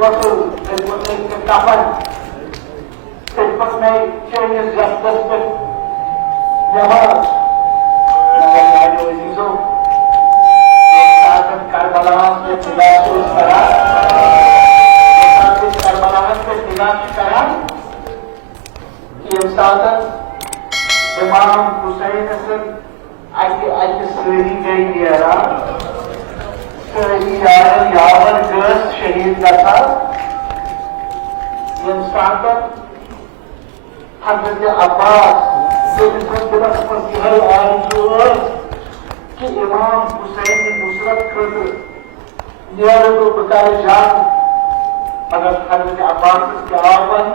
कफन खिदमत में चेंजेस जस्टिस पे नमाज अजीजों करबला में करबला में निगाह करा कि इमाम हुसैन से सही गई नेरा सही यावर गस शहीद गसा हजरत अब्बास कि इमाम हुसैन नुसरत खतर नेरो तो बकर जान मगर हजरत अब्बास क्या वन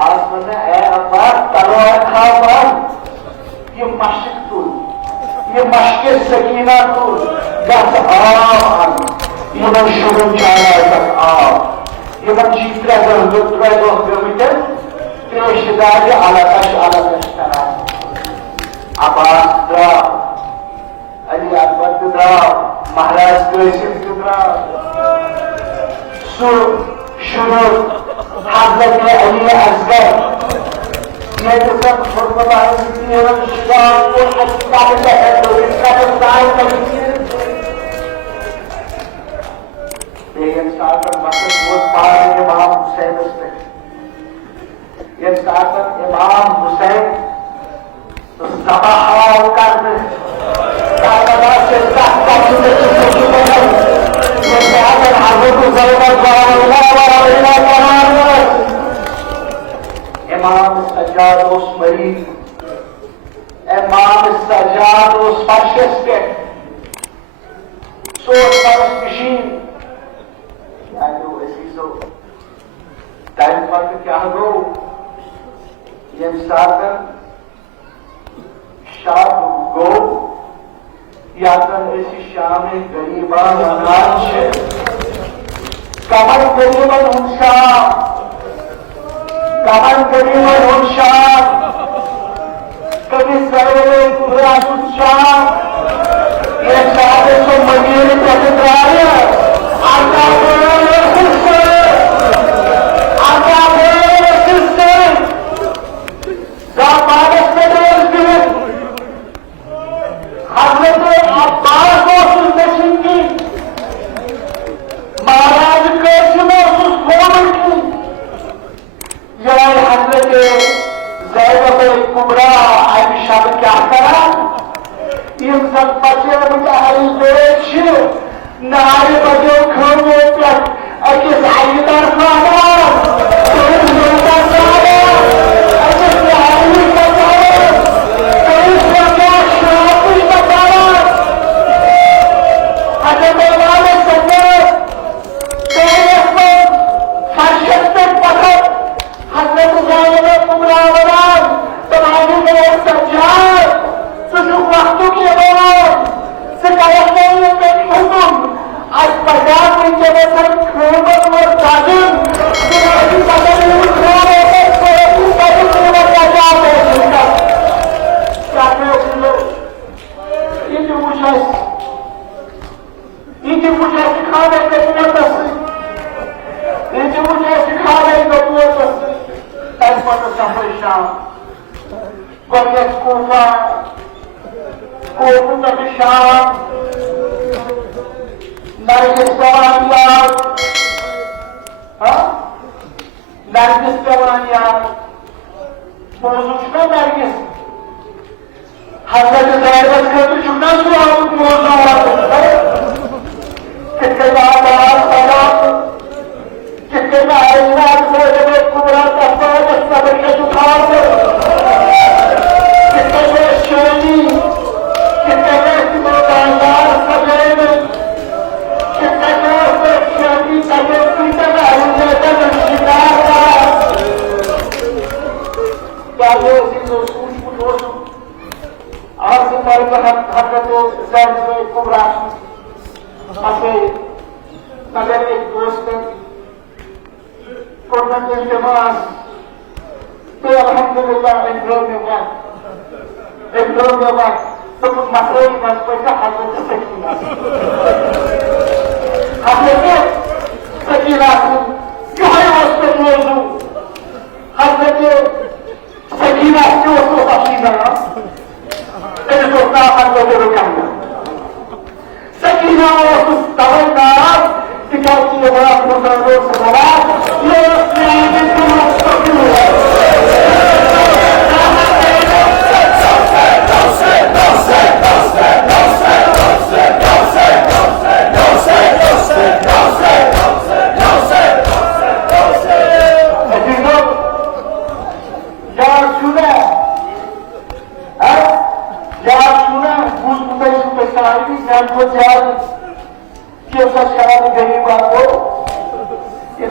आज वन ए अब्बास तलवार खावन ये मशक तुल ये मशक सकीना तुल गस आम यमन शुरू चारा तक आम यमन चीत्रा जब लुत्रा जो गमिते त्रेशदारी अलकश करा अब्बास द्रा अली अकबर द्रा महाराज कासिम द्रा सु शुरू हजरत अली असगर ये जो सब खुरमत आए शाम को अस्पताल में है तो इसका तो दाय करेंगे ये साकर मतलब वो पार इमाम हुसैन से ये साकर इमाम हुसैन तो ज़बाह कर दे दादा से दादा से ये साकर हज़रत ज़ैनब इमाम सज्जाद उस मरीज इमाम सज्जाद उस फर्शस पे सोच फर्श मशीन टाइम पर क्या हो ये साकर शाम गो या कर ऐसी शाम गरीबा अनाज कमर गरीबन उनशा कमर गरीबन उनशा कभी सर्वे पूरा उनशा ये सारे तो मजीर प्रतिक्रिया आका नारे बजो खो अकिस आईदार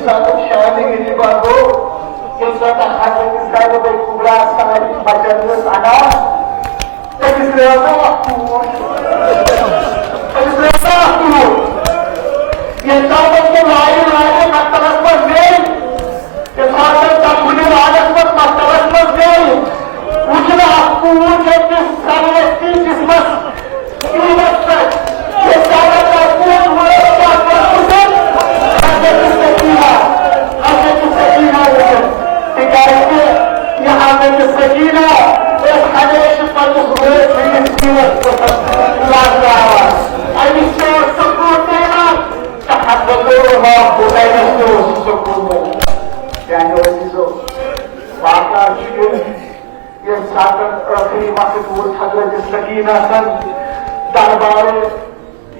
साथ शादी गिरी बाबू ये साथ हाथ के साथ वो पूरा सारी बचन में आना तो किसने तो आपको ये सब के लाइन लाइन मतलब पर नहीं ये सारे तबुने वाले पर मतलब पर नहीं उजना आपको जो कि सारे की जिसमें कीमत से ये सारा का पूरा हुआ यहाँ में सकीना एक हमेश पर हुए कीमत लाग रहा है ऐसे सुकून देना तहद्दुर हो खुदाई से सुकून देना यानी वो चीजों वाक़ा ये सागर आखिरी वक्त वो थक सकीना सन दरबार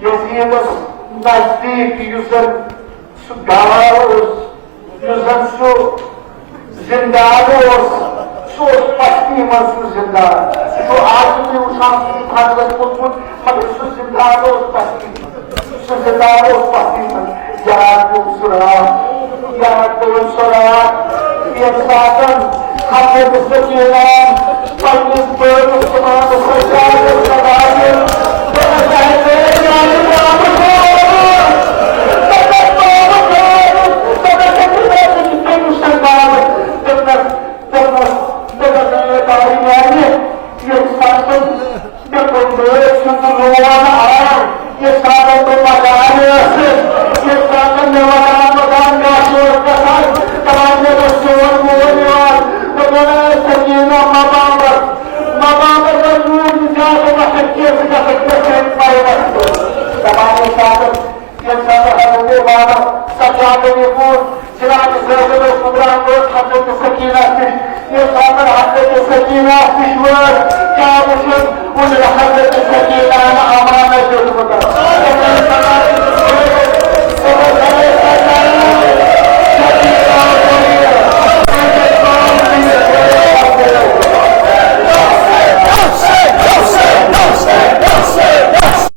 ये जीवन नजदीक यूजर सुगार यूजर सो जिंदार और सोच पश्ती मजदूर जिंदार तो आज भी उठा भागवत को मगर सो जिंदार और पश्ती सो जिंदार और पश्ती मन यार को सुरा यार को सुरा ये साधन हमने बिस्किट नाम पल्ली पर समान सरकार लगाए तो चाहे ये साधन को मकान ये साधन ने मकान का शोर का साथ तमाशे को शोर मोहनिवार तो मैंने सकीना मकामर का दूर जाके मसक्के से पाएगा तमाशे साधन ये साधन हमें बाबा सजाते हुए पूर्ण जिनाब इस्लाम को कुबरान को हमने के सकीना से ये साधन हमने के सकीना ईश्वर क्या मुझे उन हजरत सकीना अमानत जो बता